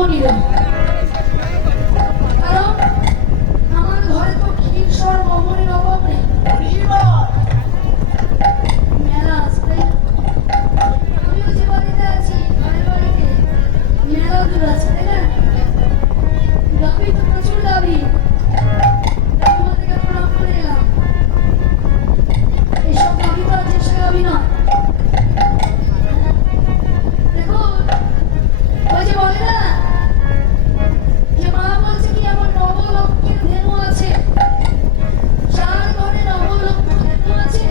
নবনীরা, কারণ আমার ঘরে তো ক্ষীরসর নবনীর অভাব নেই। মেলা আসবে, আমিও যে বাড়িতে আছি ঘরের বাড়িতে মেলা দূর আছে, তাই না? গাভী তো প্রচুর গাভী, গাভী থেকে প্রণাম করে এলাম। এইসব গাভী তো আছে সে গাভী না। দেখুন ওই যে বলে না যে মা বলছে কি আমার নবলক্ষ্মীর ধেনু আছে, যার ঘরে নবলক্ষ্মী ধেনু আছে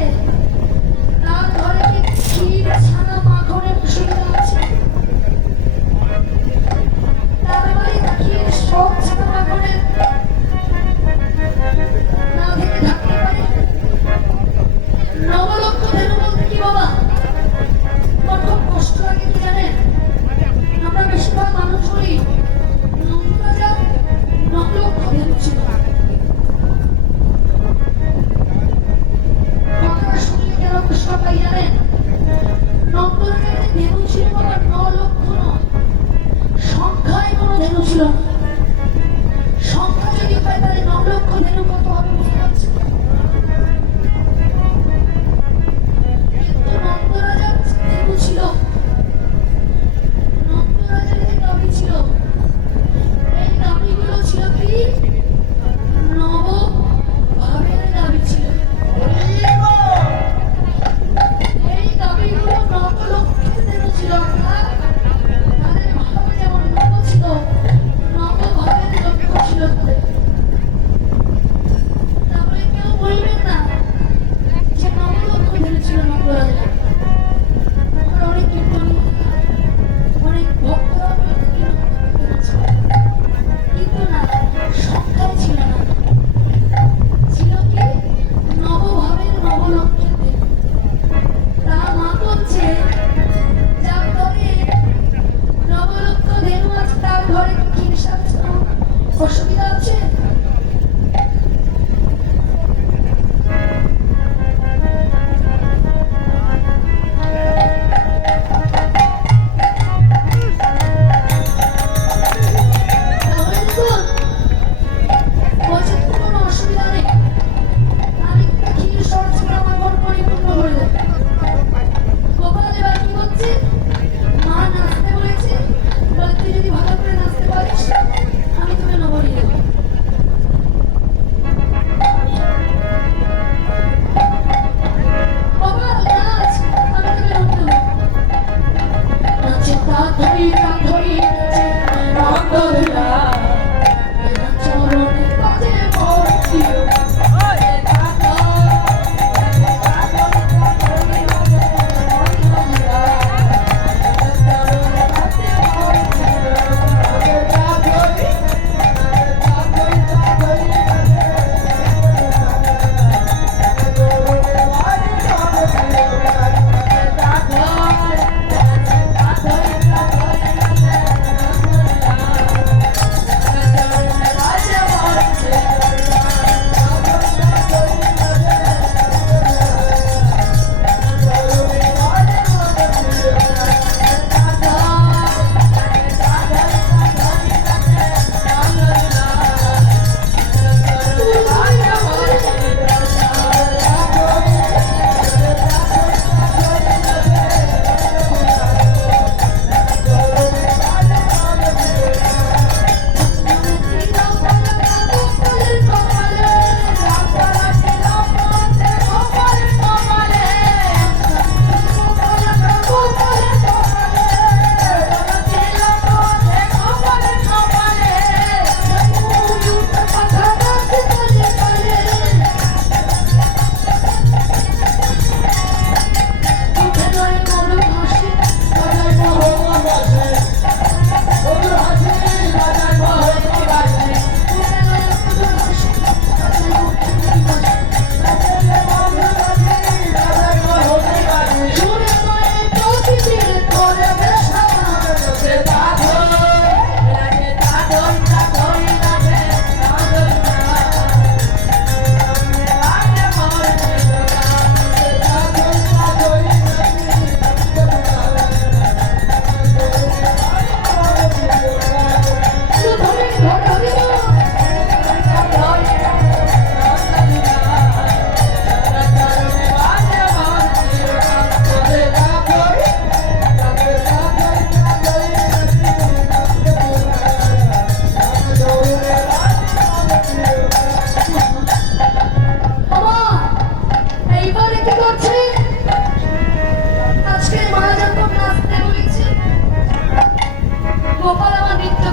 তার ঘরে কি ক্ষীর ছানা মাখনের সুবিধা আছে? তার বাড়ি ক্ষীর সব ছানা মাখনের না থেকে থাকতে পারে? নবলক্ষ্মী ধেনু বলতে কি বাবা? আমার খুব কষ্ট লাগে কি জানেন, আমরা বেশিরভাগ মানুষ বলি নন্দরাজা নবলক্ষ্মী ধেনু ছিল। কথাটা শুনলে কেন কষ্ট পাই জানেন? নন্দরাজার যে ধেনু ছিল বাবা 9 লক্ষ নয়, সংখ্যায় কোনো ধেনু ছিল না। সংখ্যা যদি হয় তাহলে 9 লক্ষ ধেনু কত হবে বুঝতে পারছেন? কিন্তু নন্দরাজার ধেনু ছিল, নন্দরাজার যে গাভী ছিল, এই গাভীগুলো ছিল কি নবভাবের গাভী ছিল। এই গাভীগুলো নবলক্ষ্মীর ধেনু ছিল, অর্থাৎ তাদের ভাব যেমন নব ছিল, নবভাবের লক্ষ্য ছিল তাদের। তারপরে কেউ বলবেন না যে নবলক্ষ্মী ধেনু ছিল নন্দরাজা। আমরা অনেক কীর্তনী, অনেক ভক্তরা কিন্তু না, সংখ্যায় ছিল না, ছিল কি নবভাবের নবলক্ষ্মীর ধেনু। তার মা বলছে যার ঘরে নবলক্ষ ধেনু আছে তার ঘরে ক্ষীর সাথে অসুবিধা আছে? তাহলে দেখুন বলছে কোনো অসুবিধা নেই, আমি ক্ষীর সরছে আমার ঘর পরিপূর্ণ হয়ে যাবে। গোপাল এবার কি করছে, মা নাচতে বলেছে, বলে তুই যদি ভালো করে নাচতে পারিস আমি তোকে নবনী দেবো।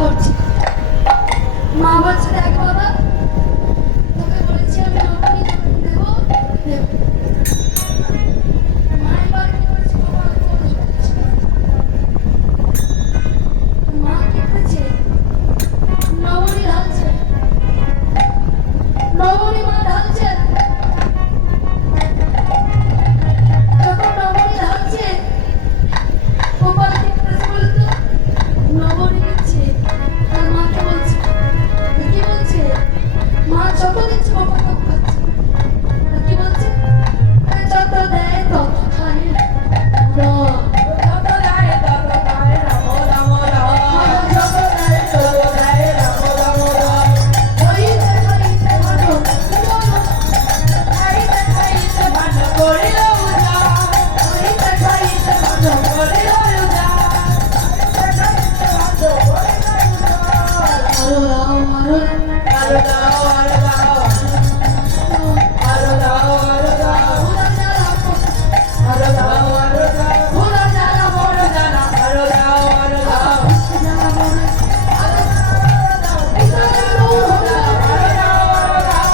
করছি। মা বলছে দেখ বাবা, তোকে বলেছি আমি নবনী দেবো দেবো। মা এবার কি করেছে বাবা, মা কি করেছে, নবনী ঢালছে, নবনী মা ঢালছে। যখন নবনী ঢালছে গোপাল কি করেছে বলতো, নবনী দিচ্ছে আর মাকে বলছে, কি বলছে, মা যত দিচ্ছে গোপাল তত খাচ্ছে। আর কি বলছে, যত দেয় তত খায় রাম, যত দেয় তত খায় রাম রাম রাম। যত দেয় তত দেয় রাম রাম রাম। খাইতে খাইতে ভালো খাইতে খাইতে ভান করিল উজাড়। খাইতে খাইতে ভালো করিল উজাড়। খাইতে খাইতে ভান করিল উজাড়। আরো রাম আরো আরো দাও আরো দাও। আরো দাও আরো দাও। আরো দাও আরো দাও। ভোলা যারা বড় জানা আরো দাও আরো দাও। যারা বড় আরো দাও আরো দাও।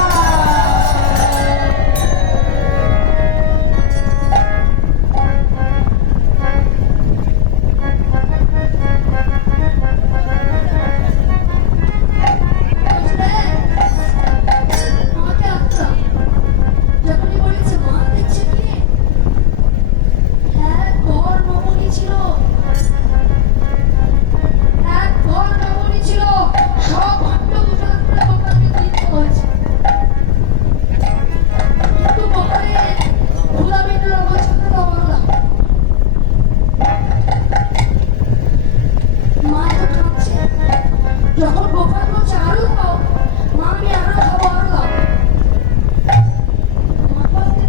আমাকে আত্মা যখনই বলেছে মা দেখছে কি রে? এক ঘর নবনী ছিল, এক ঘর নবনী ছিল, সব ভাণ্ড উজাড় করে গোপালকে দিতে হয়েছে। কিন্তু গোপালে ভোলাবিন্দুর অবস্থাটা বড় না। মা তো কাঁদছে, যখন গোপাল বলছে আরো দাও, মা আমি আরো খাবো আরো দাও। মা বলতে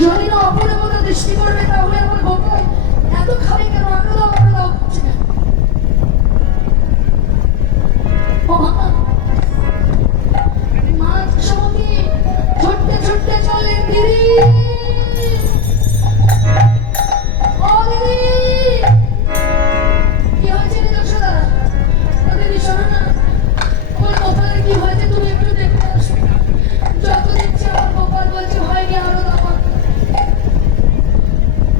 যদি না অপরে মতো দৃষ্টি করবে তাহলে আমার গোপাল এত খাবে কেন, আরো দাও করছে কেন? ও মা, মা যশোমতী ছুটতে ছুটতে চললেন, দিদি ও দিদি, কি হয়েছে রে যশোদা? ও দিদি শোনো না, ওই গোপালের কি হয়েছে তুমি একটু দেখতে আসো। যত দিচ্ছে আমার গোপাল বলছে হয়নি আরো দাও।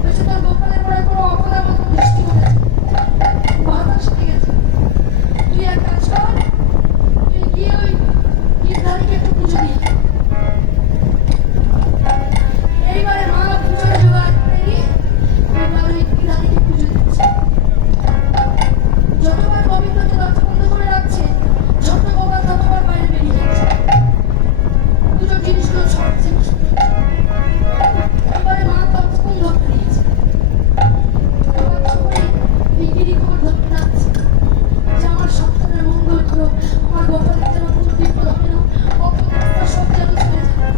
বলছে তোর গোপালের পরে কোনো অপরাধ মতো দৃষ্টি করেছে, বাতাস লেগেছে। তুই এক কাজ কর, তুই গিয়ে ওই গিরধারীকে একটু পুজো দিয়ে আয়। এইবারে মা পুজোর জোগাড় করে নিয়ে এবার ওই গিরধারীকে পুজো দিচ্ছে। যতবার গোবিন্দকে দরজা বন্ধ করে রাখছে, ছোট্ট গোপাল ততবার বাইরে বেরিয়ে যাচ্ছে, পুজোর জিনিসগুলো ছড়াচ্ছে না। এবারে মা দরজা বন্ধ করে দিয়েছে। গোপাল তখনই ওই গিরিখোর ধরতে যাচ্ছে যে আমার সন্তানের মঙ্গল করো, আমার গোপালের যেন কোনো বিপদ হবে না, অপরাধ সব যেন চলে যায়।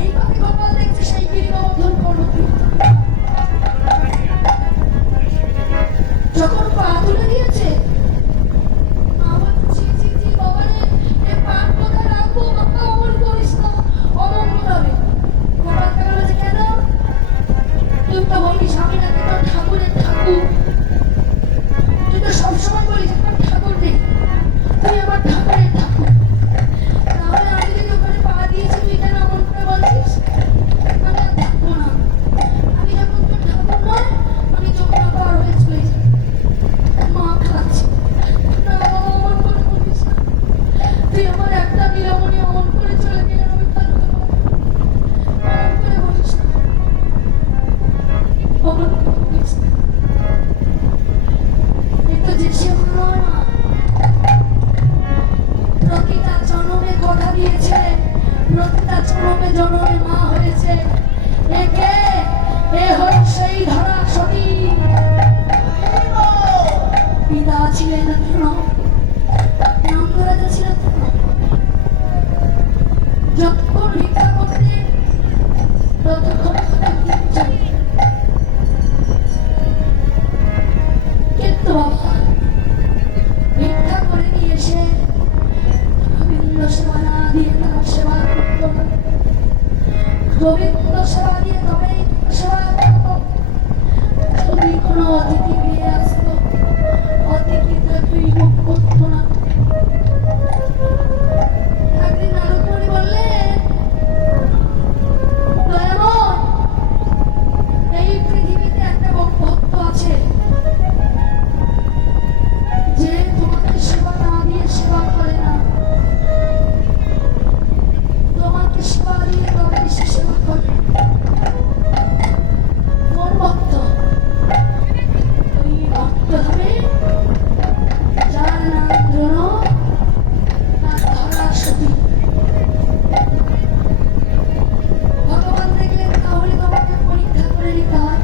এইভাবে গোপাল দেখছে সেই গিরি গোবর্ধন পর্বত যখন পা তুলে দিয়েছে, মা বলছে জি জি গোপালে এ পা কোথায় রাখবো, বাবা অমন করিস না, অমঙ্গল হবে। গোপাল কেন বলছে কেন, তুই তো বলিস আমি নাকি তোর ঠাকুরের ঠাকুর, তুই তো সবসময় বলিস আমার ঠাকুর নেই, তুই আমার ঠাকুরের ঠাকুর। অতিথি গৃহে আসতো, অতিথিটা তুই মুখ করতো না। একদিন নারদমণি বললেন, দয়াময়, এই পৃথিবীতে একটা ভক্ত আছে যে তোমাকে সেবা না দিয়ে সেবা করে না, তোমাকে সেবা দিয়ে তবে সে সেবা করে। কোন ভক্ত? ওই ভক্ত হবে যার নাম দ্রোণ আর ধরা সতী। ভগবান দেখলেন তাহলে তোমাকে পরীক্ষা করে নিতে হয়।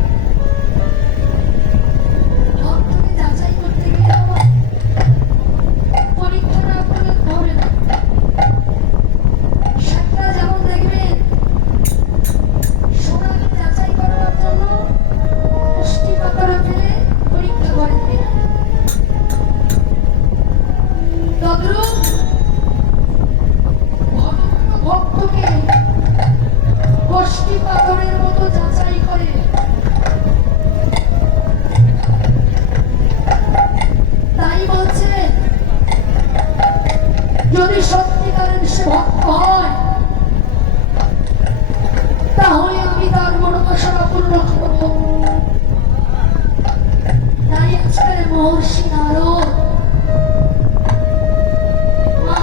ভক্তকে যাচাই করতে গেলে পরীক্ষা না করলে হবে না। সাতটা যেমন দেখবেন সোনাকে যাচাই করার জন্য পুষ্টি পাথরে ফেলে পরীক্ষা করে দেয়। তদ্রূপ ভগবান ভক্তকে কষ্টি পাথরের মতো যাচাই করে। তাই বলছে, যদি সত্যিকারের সে ভক্ত হয় তাহলে আমি তার মনোবাসনা পূর্ণ করব। তাই আজকের মহর্ষি নারদ, মা,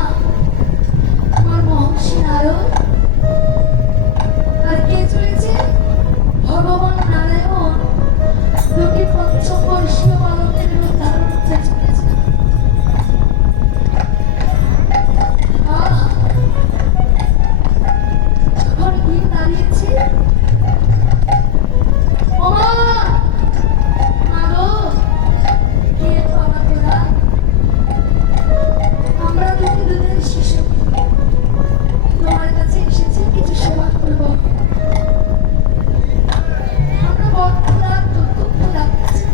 আমার মহর্ষি নারদ আর কে চলেছে? ভগবান নারায়ণ দুটি পঞ্চম বর্ষীয় বালকের রূপ ধারণ করতে চলেছে। যখন গিয়ে দাঁড়িয়েছে, ওমা নারদ, কে বাবা তোরা? আমরা দুটি দুধের শিশু তোমার কাছে এসেছি কিছু সেবা করব। আমরা বর্তমানে খুব ক্ষুধা পেয়েছি,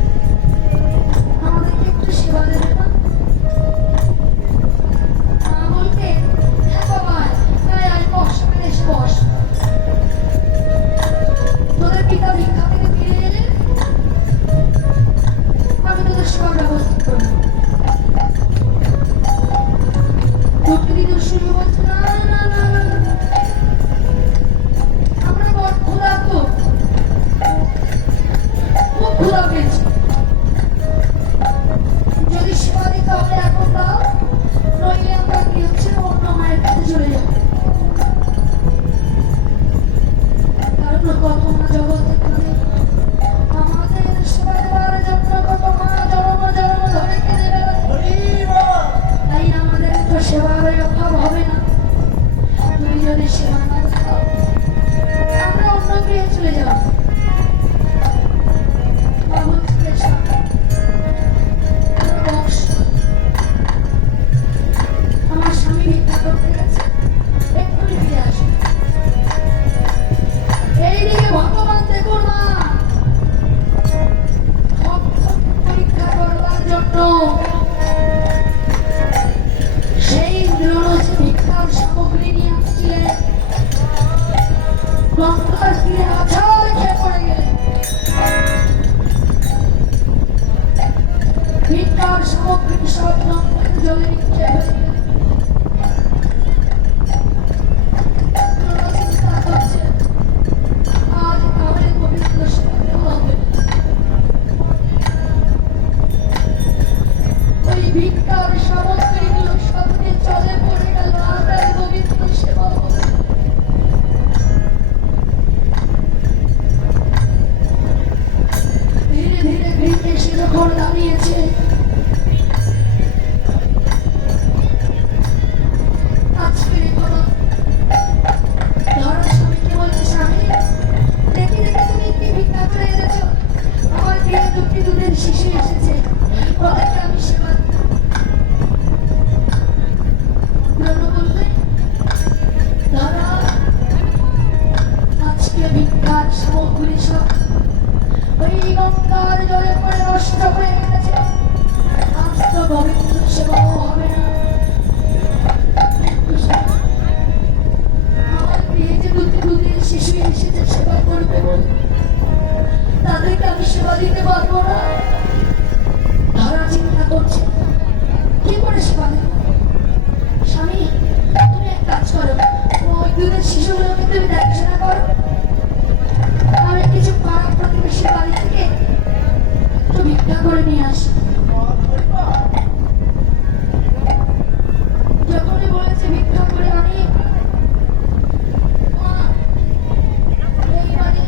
আমাদেরকে একটু সেবা দেবে না? মা বলতে, হ্যাঁ বাবা, আয় আয় বস, এখানে এসে বস। তোদের পিতা ভিক্ষা থেকে ফিরে এলে আমি তোদের সেবার ব্যবস্থা করবো। দুটি দুষ্টুমি বলছে, না না না না না, আমরা বড় ক্ষুধার্ত, খুব ক্ষুধা পেয়েছি। যদি সেবা দিতে হবে এখন দাও, নইলে আমরা গিয়ে হচ্ছে অন্য মায়ের কাছে চলে যাবো। কারণ কত মা জগতে করে আমাদের সেবা দেওয়ার জন্য কত মা জন্ম জন্ম ধরে কেঁদে বেড়ায়। তাই আমাদের তো সেবার অভাব হবে না। তুমি যদি সেবা না দাও আমরা অন্য গৃহে চলে যাব। মা বলছে, বেশ, বস। আমার স্বামী ভিক্ষা করতে গেছে, এক্ষুনি ফিরে আসবে। এইদিকে ভগবান দেখুন মা, ভক্তকে পরীক্ষা করবার জন্য সেই দ্রোণ যে ভিক্ষার সামগ্রী নিয়ে আসছিলেন, গঙ্গার তীরে আছাড় খেয়ে পড়ে গেলেন। ভিক্ষার সামগ্রী সব গঙ্গার জলে নিক্ষেপ হয়ে গেলেন। দ্রোণ চিন্তা করছে, আজ তাহলে পবিত্র সেবা দেওয়া হবে। ওই ভিক্ষার সামগ্রীগুলো সবকে জলে পড়ে গেল, আর তাই পবিত্র সেবা হবে। ধীরে ধীরে গৃহে এসে যখন দাঁড়িয়েছে, আজকে কোনো ধরা স্বামীকে বলছে, স্বামী দেখি দেখি তুমি কি ভিক্ষা করে এনেছো? আমার গৃহে দুটি দুধের শিশু এসেছে, ওদেরকে আমি সেবা দেব। দ্রোণ বললে, ধরা, আজকে ভিক্ষার সামগ্রী সব ওই গঙ্গার জলে পড়ে নষ্ট হয়ে গেছে, আজ তো পবিত্র সেবাও হবে না। আমার গৃহে যে দুটি দুধের শিশু এসেছে সেবা করবে বলে, তাদেরকে আমি সেবা দিতে পারবো না। তুমি দেখাশোনা করো, আমি কিছু পাড়া প্রতিবেশী বাড়ি থেকে একটু ভিক্ষা করে নিয়ে আসি। যখনই বলেছে ভিক্ষা করে আনি, মা, এই বাড়ি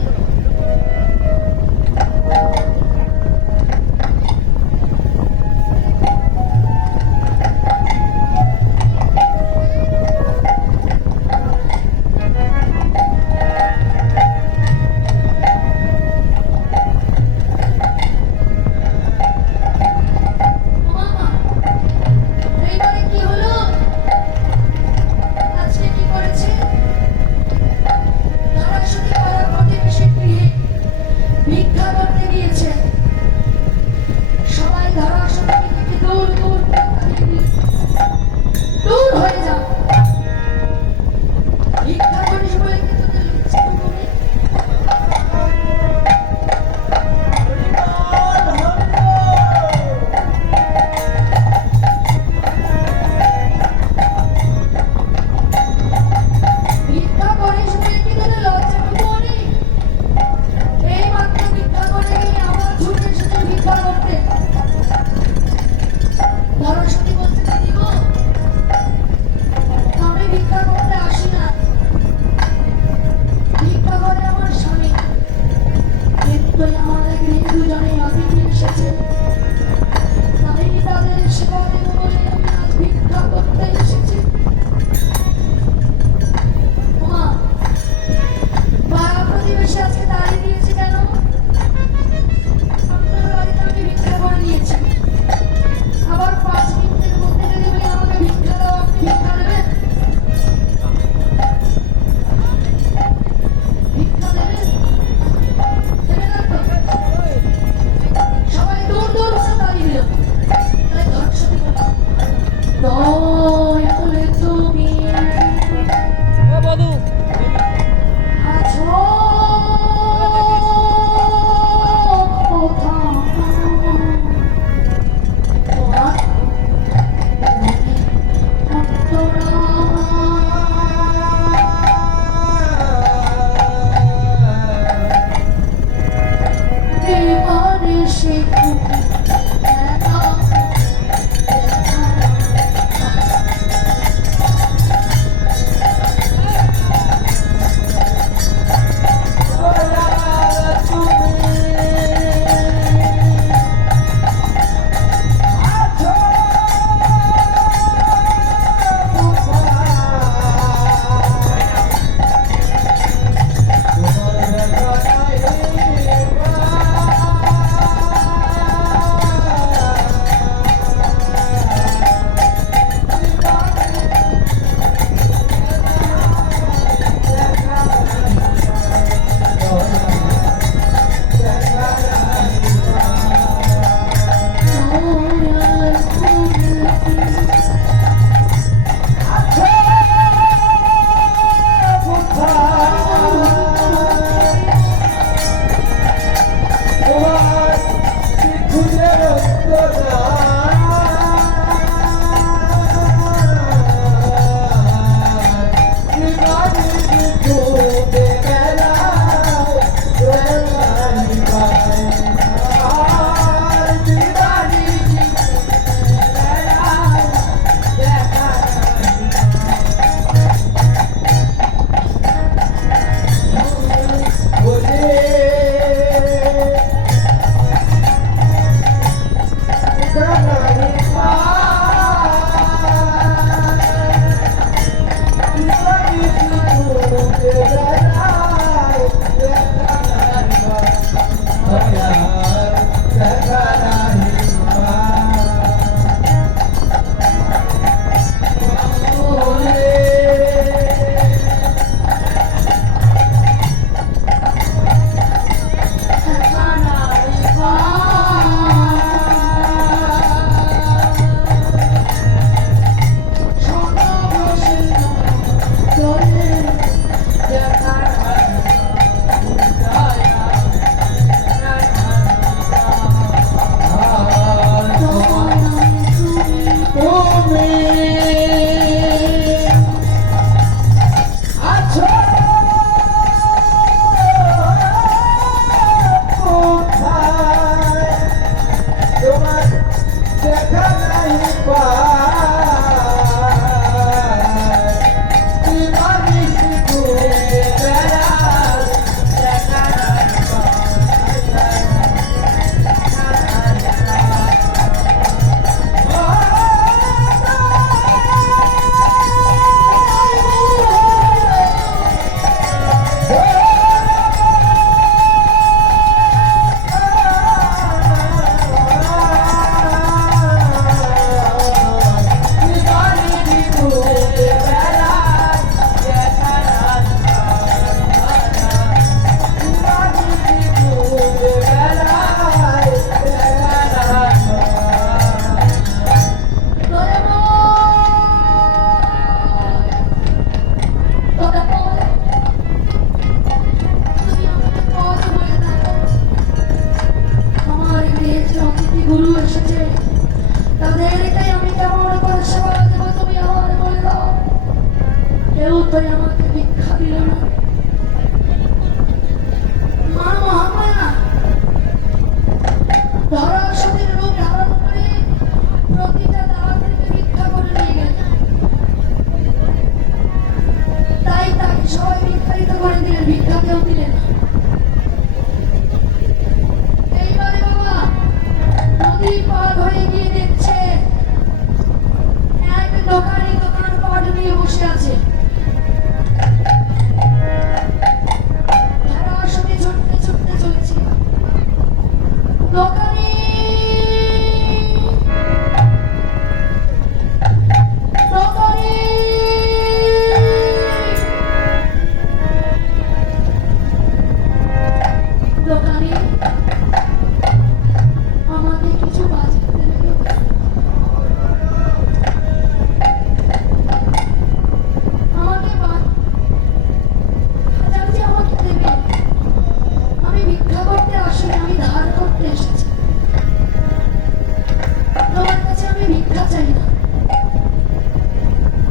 ভিক্ষা চাই না।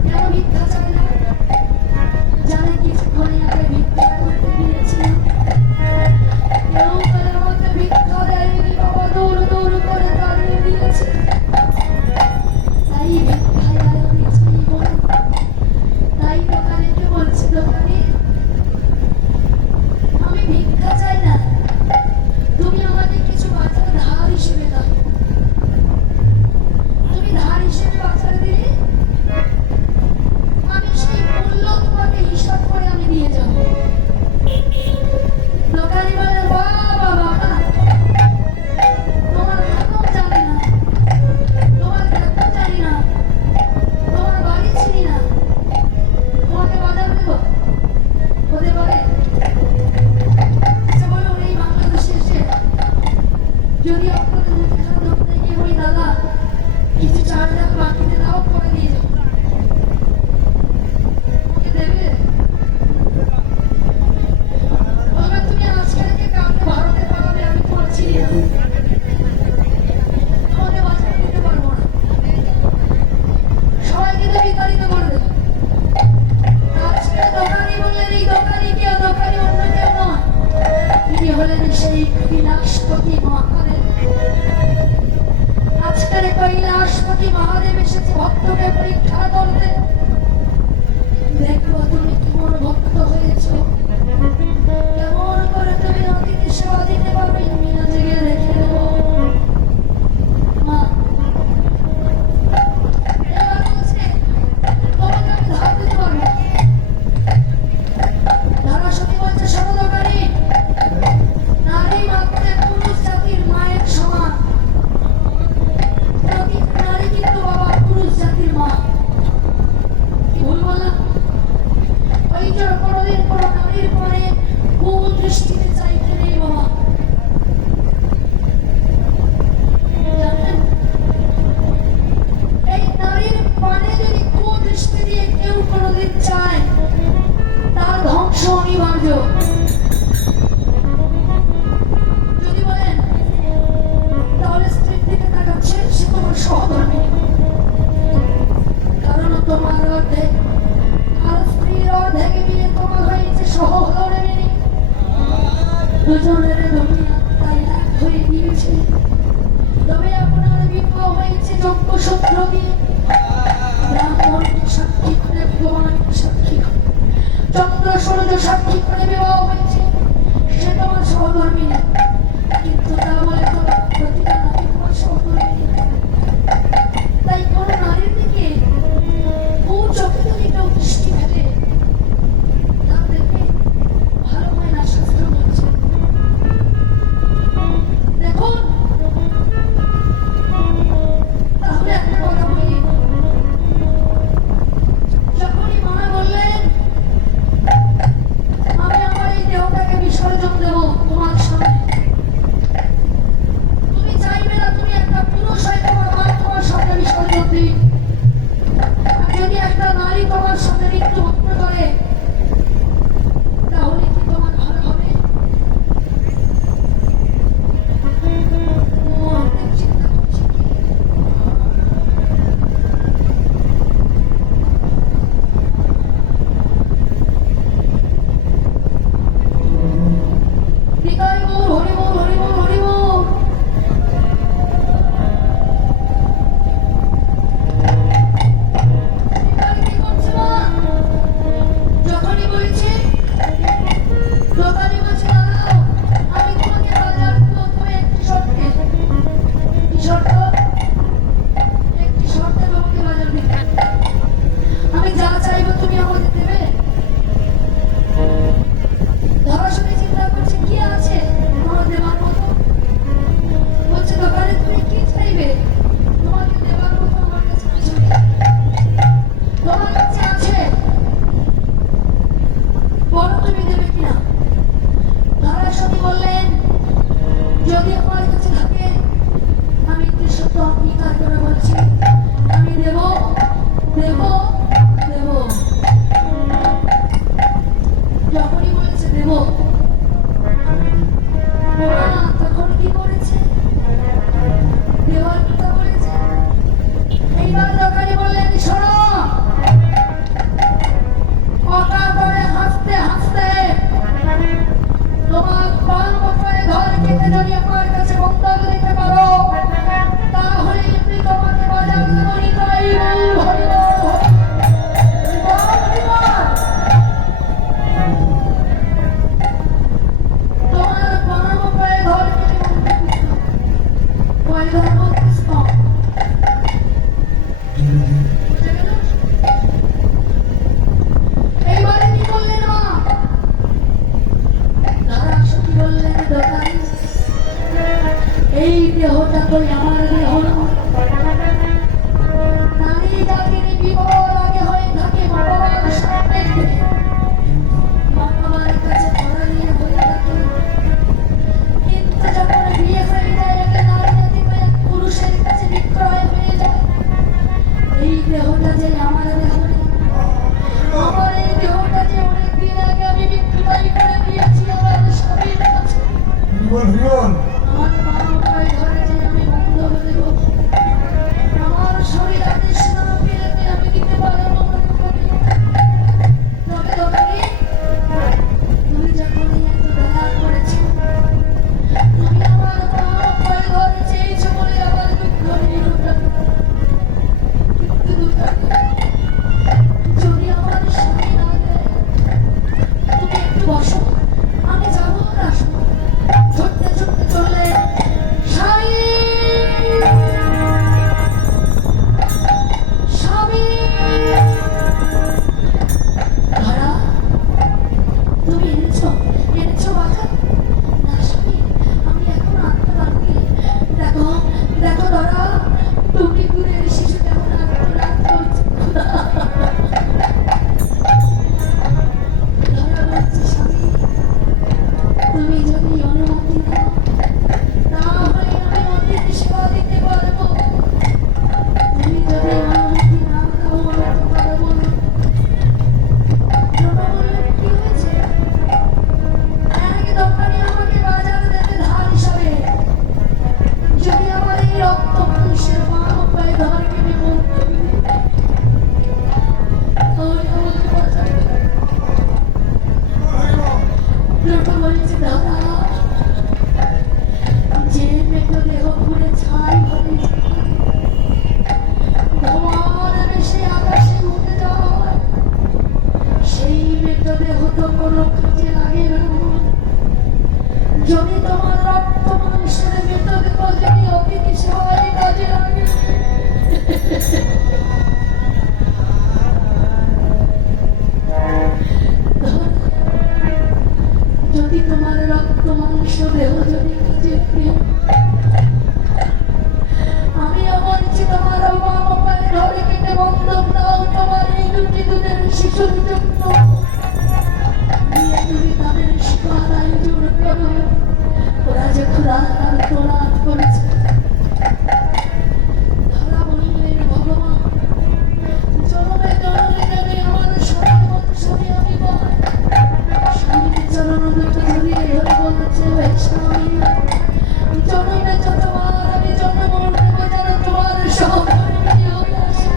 কেন ভিক্ষা চাই না? জানে কিছুক্ষণে আগে ভিক্ষা করতে গিয়েছিলাম, কেউ তাহলে আমাকে ভিক্ষা দেয়নি বাবা, দৌড় দৌড় করে দাঁড়িয়ে দিয়েছে। তাই ভিক্ষায় আর আমি চাইব না। তাই দোকানিকে বলছি, দোকানি আমি ভিক্ষা চাই না, তুমি আমাকে কিছু বাজার ধার হিসেবে দাও। তুমি ধার হিসেবে বাজার দিলে আমি সেই মূল্য তোমাকে হিসাব করে আমি দিয়ে যাব। দোকানি বলে, বাহ বাবা, তোমার নাম জানি না, তোমার দেখা জানি না, তোমার বাড়ি চিনি না, তোমাকে বাজার দেব হতে পারে? আচ্ছা বলুন, এই বাংলাদেশে এসে যদি আপনাদের মুদিখানা দোকানে গিয়ে বলি, দাদা কিছু চার টাকা বাকিতে দাও, করে দিয়ে যাও, ওকে দেবে? বলবে তুমি আজকে থেকে কাউকে ভারতে পাঠাবে, আমি তোমার চিনি না, তোমাকে বাজারে দিতে পারবো না, সবাইকে তো বিতাড়িত করে দেবো। আজকে দোকানি বললেন, এই দোকানি কেউ, দোকানি অন্য কেউ নয়, তিনি হলেন সেই কৈলাসপতি মহাদেব। আজকের কৈলাসপতি মহাদেব এসেছে ভক্তকে পরীক্ষা করতে। দেখবো তুমি কেমন ভক্ত হয়েছ, কেমন করে তুমি অতিথি সেবা দিতে পারবে, আমি আজকে দেখে দেবো। মা এবার বলছে, তোমাকে আমি ধার দিতে পারবো না। ধারাসতী বলছে, শোনো দোকানি, নারী মাত্র পুরুষ জাতির মায়ের সমান, প্রতিটি নারী কিন্তু বাবা পুরুষ জাতির মা। কি ভুল বললাম? ওই যে কোনোদিন কোনো নারীর পরে কোন দৃষ্টিতে চাইতে নেই বাবা, জানেন? এই নারীর পানে যদি কোন দৃষ্টি দিয়ে কেউ কোনোদিন চায়, তার ধ্বংস অনিবার্য। যদি বলেন তাহলে স্ত্রীর দিকে তাকাচ্ছে, সে তোমার সহধর্মী, কারণ তোমার অর্ধেক আর স্ত্রীর অর্ধেকে মিলে তোমার হয়েছে সহধর্মিনী। দুজনের দুনিয়া তাই এক হয়ে গিয়েছে। তবে আপনার বিবাহ হয়েছে যোগ্য সূত্র দিয়ে, ব্রাহ্মণকে সাক্ষী করে, ভগবানকে সাক্ষী করে, চন্দ্র সূর্য সাক্ষী করে বিবাহ হয়েছে, সে তোমার সহধর্মী না। কিন্তু তা বলে তোমার প্রতিটা নারী তোমার সহধর্মী না। তাই কোন নারীর দিকে কোন চোখে যদি কেউ দৃষ্টি ফেলে, তা দেখে ভালো হয় না, শাস্ত্র বলছে। দেখুন, তাহলে একটা কথা বলি, যখনই মা বললেন আমি আমার এই দেহটাকে বিসর্জন দেব তোমার সামনে, তুমি চাইবে না তুমি একটা পুরুষ হয়ে তোমার মা তোমার সামনে বিসর্জন দিই, আর যদি একটা নারী তোমার সামনে মৃত্যুবরণ করে, তাহলে কি তোমার ভালো হবে? মহাদেব চিন্তা করছে কি? হৃদয় মোর হরি মোর, হরি মোর, হরি মোর। হৃদয় কি করছে মা? রাধা কৃষ্ণ বুঝে গেল? এইবারে কি করলেন মা? তারা সখী বললেন দোকান এই দেহটা তো আমার দেহ নয়। নারী জাতির বিপদ আগে হয়ে থাকে মা বাবার সামনে, মা বাবার কাছে পরাধীন হয়ে থাকে। কিন্তু যখন বিয়ে হয়ে যায় একটা নারী জাতি তো এক পুরুষের কাছে বিক্রয় হয়ে যায়। এই দেহটা যে আমার দেহ নয়, আমার এই দেহটা যে অনেকদিন আগে আমি বিক্রয় করে দিয়েছি আমার স্বামীর কাছে। আমার মা বাবার ঘরে যে আমি বন্ধ হয়ে বসে, আমার শরীর আদেশ না পেলে আমি দিতে পারবো মনে করি। তবে দোকানি তুমি যখন এত দয়া করেছো, তুমি আমার মা বাবার ঘরে চেয়েছো বলে আমার দুঃখ নেই দোকানি। কিন্তু দোকানি যদি আমার স্বামী না দেয়, তুমি একটু বসো, আমি যাবো আর আসবো। ছুটতে ছুটতে চললে স্বামী স্বামী ধরা তুমি এনেছো বাধা? না স্বামী, আমি এখন আনতে পারিনি। দেখো দেখো ধরা, তুমি দূরের শিশু কেমন আত্মনাদ করছে। ধরা বলছে স্বামী, তুমি যদি অনুমতি দাও তাহলে আমি অতিথি সেবা দিতে পারবো। তুমি যদি অনুমতি না দাও আমি তো পারবো না। রমা বললেন, কি হয়েছে? এক দোকানি আমাকে বাজার দেবে ধার হিসাবে। যদি আমার এই রক্ত মানুষের মা পায়ে ধর কেটে বলতে তাহলে আমাকে বাজার দেবে। রমা বলছে, দাদা যে মৃতদেহ পুড়ে ছাই হয়ে যায়, ধোঁয়ার বেশে আকাশে উঠে যায়, সেই মৃতদেহ তো কোনো কাজে লাগে না। যদি তোমার রক্ত মানুষের মৃতদেহ যদি অতিথি সেবায় কাজে লাগে, যদি তোমার রক্ত মাংস দেহ যদি কাজে লাগে, আমি আমার যে তোমার মা বাবার ঘরে কেটে বন্ধক দাও তোমার এই দুটি দুধের শিশুর জন্য। দিয়ে তুমি তাদের শিকার আয়োজন করো। ওরা যে ক্ষুধার আর্তনাদ করেছে। ধরা বললেন, ভগবান জনমে জনমে যদি আমার স্বামীর মতো স্বামী আমি পাই, স্বামীর চরণ দুটো ধরিয়ে ধরে বলছে, হে স্বামী, জনমে যতবার আমি জন্ম নেব যেন তোমার সহধর্মিণী হয়ে আসে।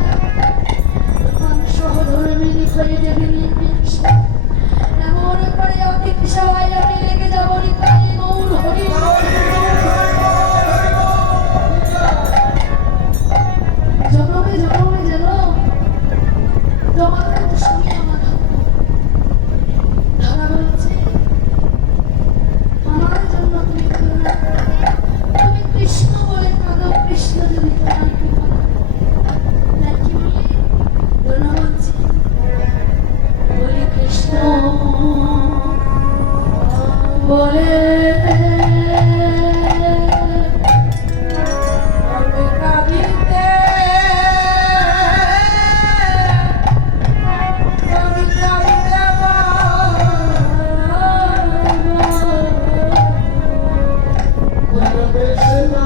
তোমার সহধর্মিণী হয়ে যদি নিয়ে আসে, এমন করে অতিথি সেবায় আমি লেগে যাবো নিতাই গৌর হরি। জনমে জনমে যেন তোমার মতো স্বামী আমার হবে। ধরা বলছে, আমার জন্য তুমি কেঁদো না। তুমি কৃষ্ণ বলে কাঁদো, কৃষ্ণ যদি তোমার কৃপা করে। নাকি বলি? ধরা বলছে, বলি কৃষ্ণ বলে আমি কাঁদিতে আমি কাঁদিতে ভালোবেসে না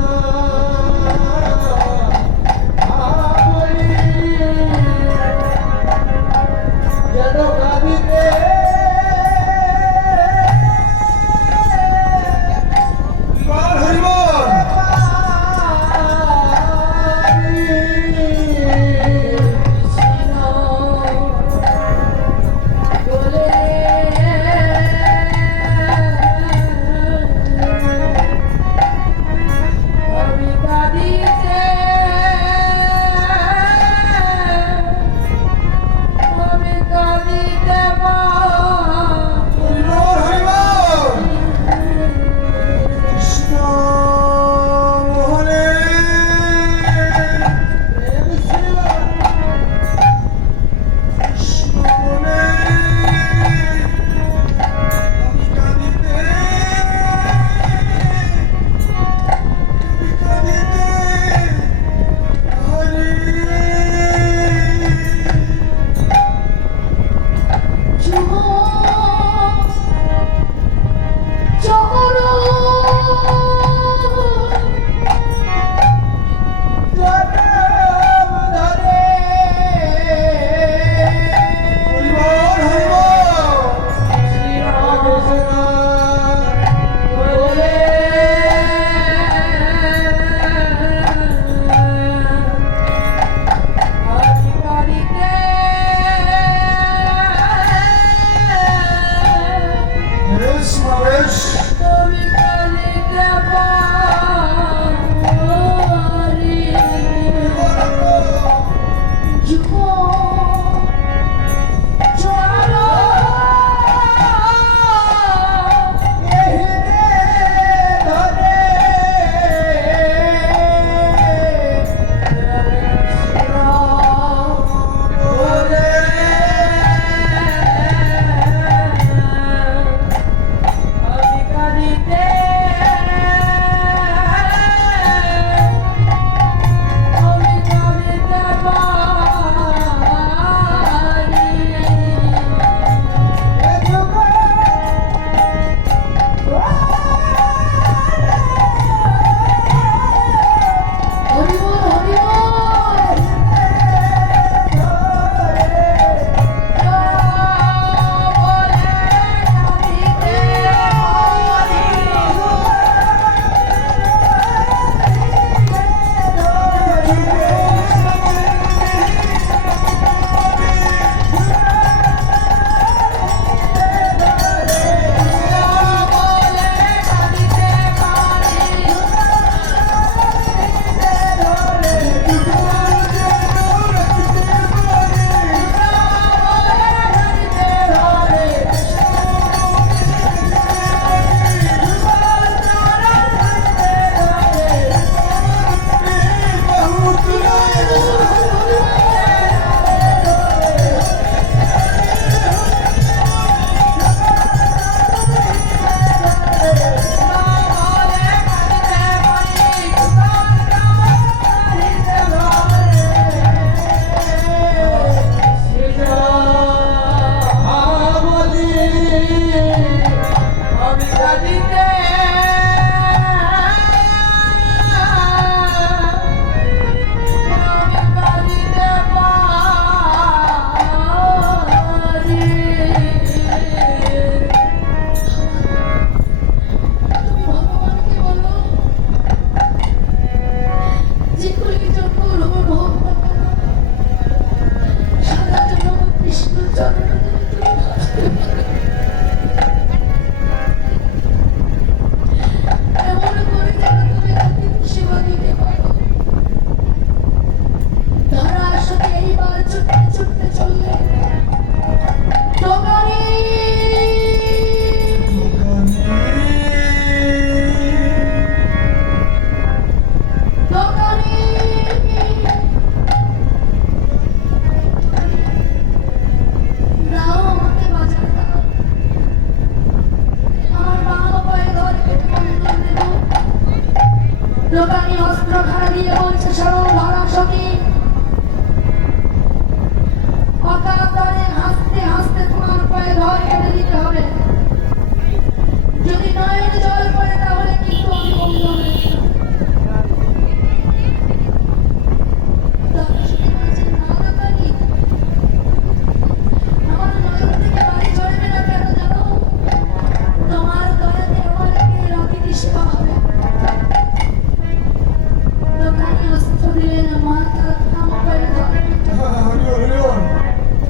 দিলেন মা তার আমার পায়ে ধরে হরি হরি হরি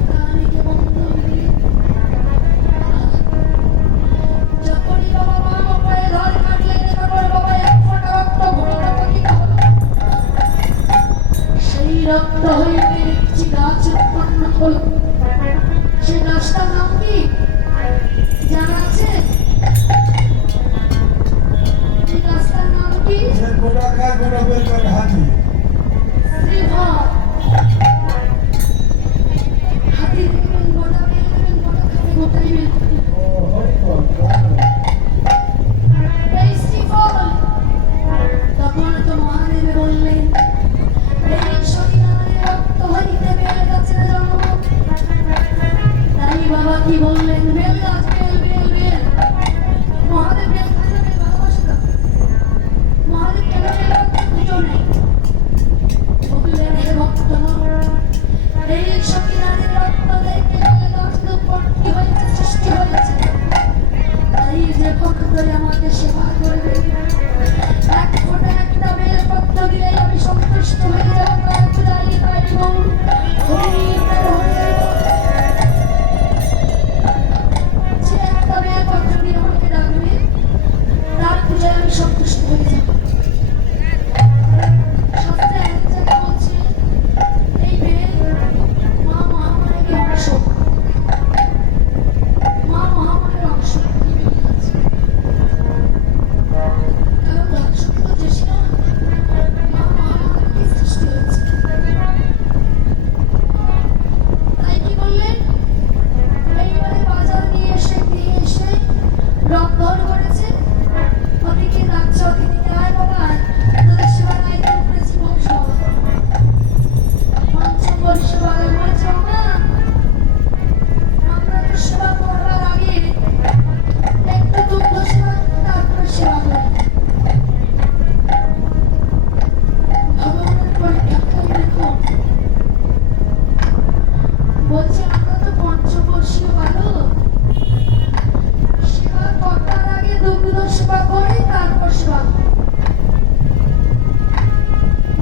কানিকে বন্ধ দিয়ে যখনই বাবা মা আমার পায়ে ধরে কাটলেন তারপরে বাবা এক ফোঁটা রক্ত ভূমিকা পতিত হলো সেই রক্ত হইতে একটি গাছ উৎপন্ন হলো সেই গাছটার নাম কি জানা আছে এই গাছটার নাম কি সে গোটা খায় গোটা বের করে হাতি শ্রীধর হাতি দেখবেন গোটা বেল দেবেন গোটা খাবে গোটাই বেল খাবে ও হরি বল এই শ্রীফল তখন তো মহাদেব বললেন এই সতীনারায়ণের রক্ত হইতে বেল গাছের জন্ম তাই বাবা কি বললেন বেল গাছ বেল বেল বেল মহাদেব বেল খায় না বেল ভালোবাসে না মহাদেব কেন বেল গাছ দুটো নেই বললেন হে ভক্ত এই সতীনারায়ণের রক্ত দেখে বেল গাছ উৎপত্তি হয়েছে সৃষ্টি হয়েছে তাই যে ভক্ত আমাকে সেবা করবে এক ফোঁটা একটা বেল পত্র দিলে আমি সন্তুষ্ট হয়ে যাব তার পূজাই পাইব হরি হরি যে একটা বেল পত্র দিয়ে আমাকে ডাকবে তার পূজায় আমি সন্তুষ্ট হয়ে যাব শাস্ত্রে এক জায়গায় বলছে এই বেল মা মহামায়ের অংশ মা মহামায়ের অংশ কারণ দর্শক তো দেশে না মা মহামারী সৃষ্টি হয়েছে তাই কি বললেন এইবারে বাজার নিয়ে এসে রক্তহর করেছে অতিথি ডাকছে অতিথিকে আয় বাবা আয় তোদের সেবা গাইতে উপরেছি বংশ পঞ্চম পরিষেবা বলেছে বাবা আমরা তো সেবা করবার আগে একটু দুগ্ধ সেবা তারপরে সেবা করি ভগবানের পরীক্ষা দেখো বলছে আমরা তো পঞ্চবর্ষীয় বালক সেবা করবার আগে দুগ্ধ সেবা করি তারপর সেবা করি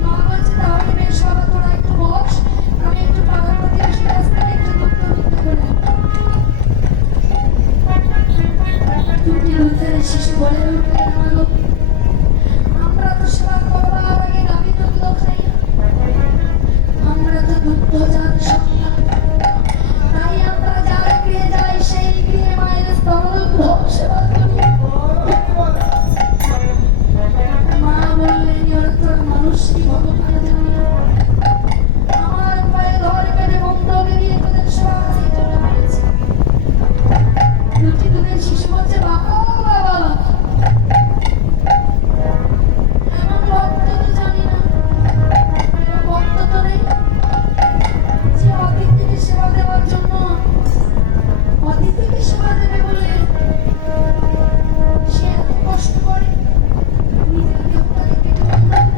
মা বলছে তাহলে বেশ বাবা তোরা একটু বস আমি একটু পাড়ার প্রতিবেশীর কাছ থেকে একটু দুগ্ধ ভিক্ষা করে দুটি দুধের শিশু বলে উঠলেন আমাগো আমরা তো সেবা করবার আগে গাভী দুগ্ধ খাই না আমরা তো দুগ্ধজাত সন্তান তাই আমরা যার গৃহে যাই সেই গৃহে মায়ের স্তনদুগ্ধ সেবা করি মা বললেন ওরা তোর মানুষ কি ভগবান জানি না আমার পায়ে ধরে বেড়ে বন্ধকে দিয়ে তোদের সেবা দিতে পেরেছি দুটি দুধের শিশু বলছে বাবা বাবা এমন ভক্ত তো জানি না ভক্ত তো নেই যে অতিথিকে সেবা দেওয়ার জন্য অতিথিকে সেবা দেবে বলে সে এত কষ্ট করে নিজের দেহটাকে কেটে ফেলবে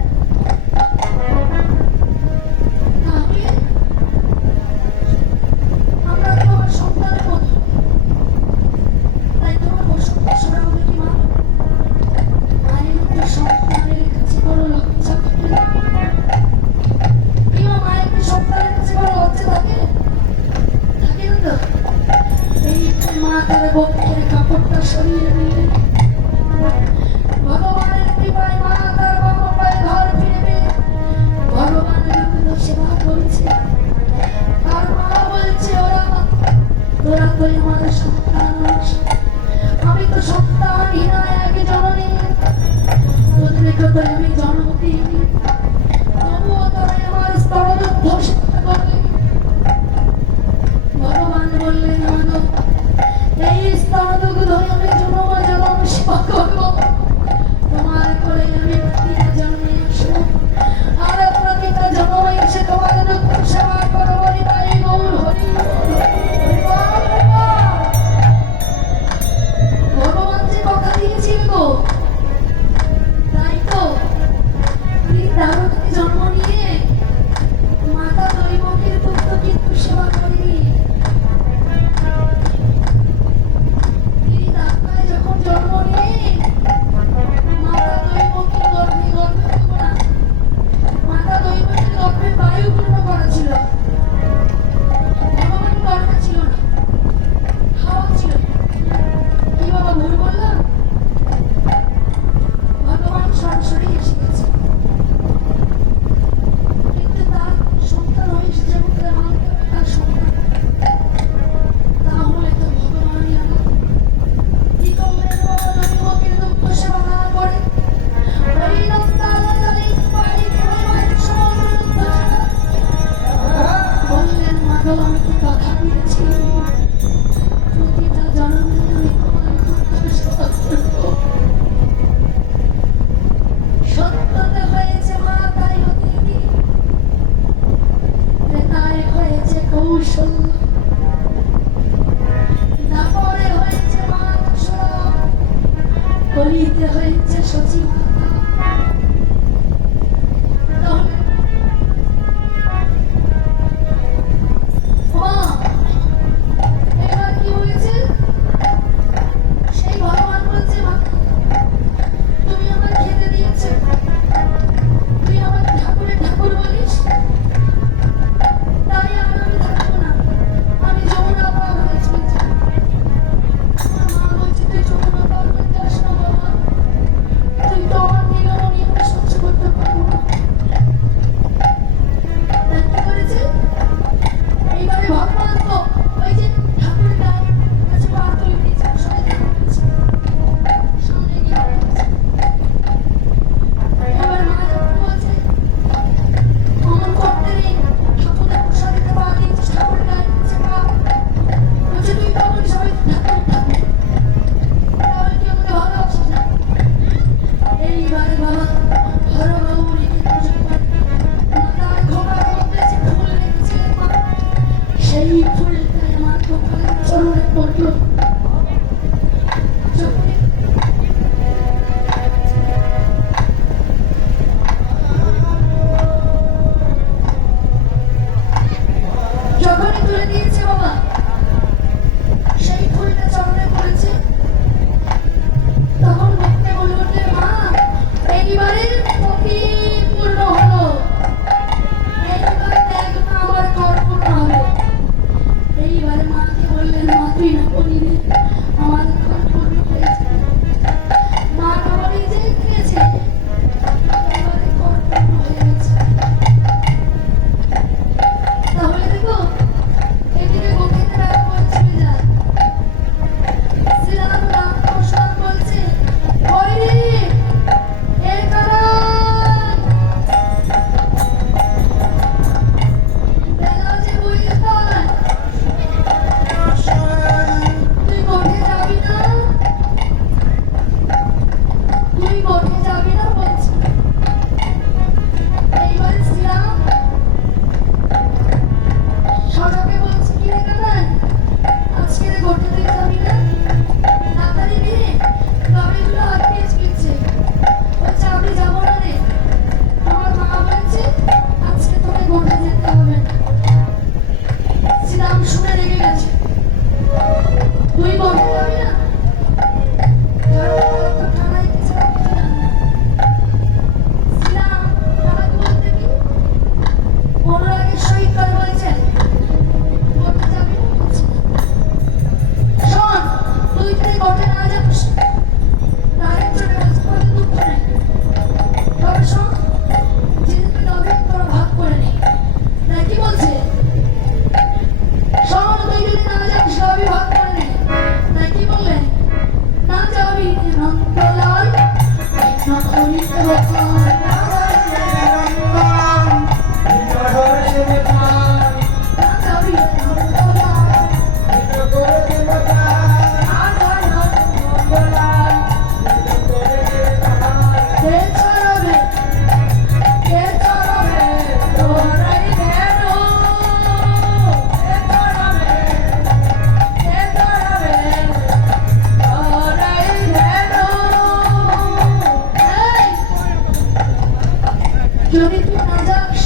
যদি তুই না যাস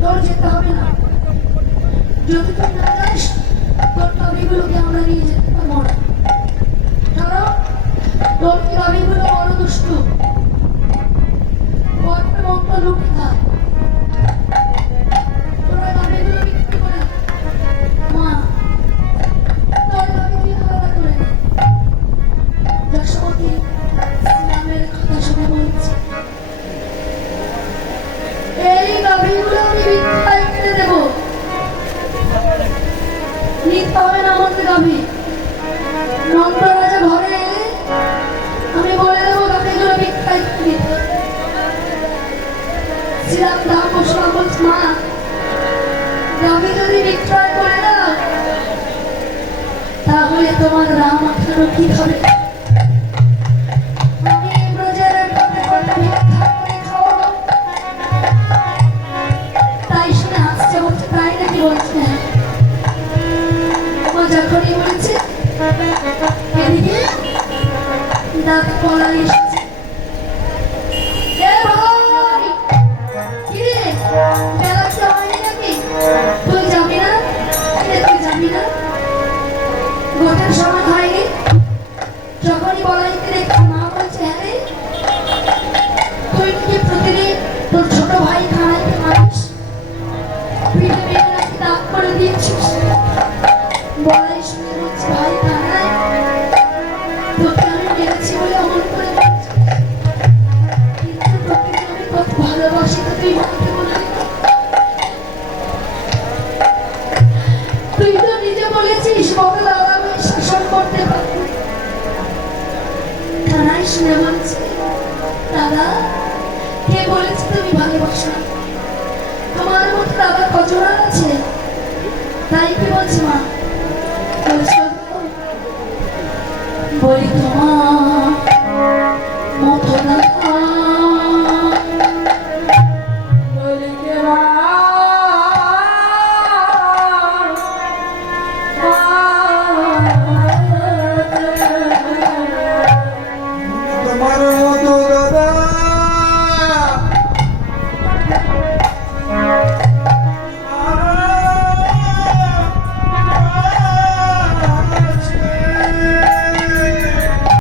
তোর যেতে হবে না, যদি তুই না যাস তোর গাভীগুলোকে আমরা নিয়ে যেতে পারবো না, কারণ তোর গাভীগুলো বড় দুষ্টু, বড় মঙ্গ লুটে খায়। তোরা গাভীগুলো বিক্রি করে মা তোর গাভী তুই আলাদা করে নে। যশোমতী শ্রীরামের কথা শুনে বলছে, এই গাভীগুলো আমি বিক্রয় করে দেবো, নিতে হবে না আমাদের গাভী। নন্দ রাজা ঘরে এলে আমি বলে দেবো গাভীগুলো বিক্রয় করে দিতে। শ্রীরাম দাম বসলাম বলছে, মা গাভী যদি বিক্রয় করে দাও তাহলে তোমার রাম আঠারো কি হবে? আমি ব্রজের ঘরে ঘরে ভিক্ষা করে খাওয়াবো। তাই শুনে হাসছে, বলছে তাই নাকি? বলছে হ্যাঁ। ও যখনই বলেছে এদিকে দাঁত পলাই এসেছে, এ ভাই কিরে বেলা কি হয়নি নাকি? তুই যাবি না? তুই যাবি না? ভোটের সময় হয়নি? যখনই বলাইতে দেখি মা বলছে, হ্যাঁ রে তুই নাকি প্রতিদিন তোর ছোট ভাই খানাইতে মারিস, পিঠে মেরে নাকি দাগ করে দিয়েছিস। বলাই শুনে বলছে, ভাই খানাই তোকে আমি মেরেছি বলে অমন করে বলছিস, কিন্তু তোকে আমি কত ভালোবাসি তো তুই মাকে বললি না। তুই তো নিজে বলেছিস বড় দাদা ভাই শাসন করতে পারবি। কানাই শুনে বলছে, দাদা কে বলেছে তুমি ভালোবাসো না? তোমার মতো দাদা কজন আছে? তাই কি বলছে মা? বলছো বলি তোমার মতো দাদা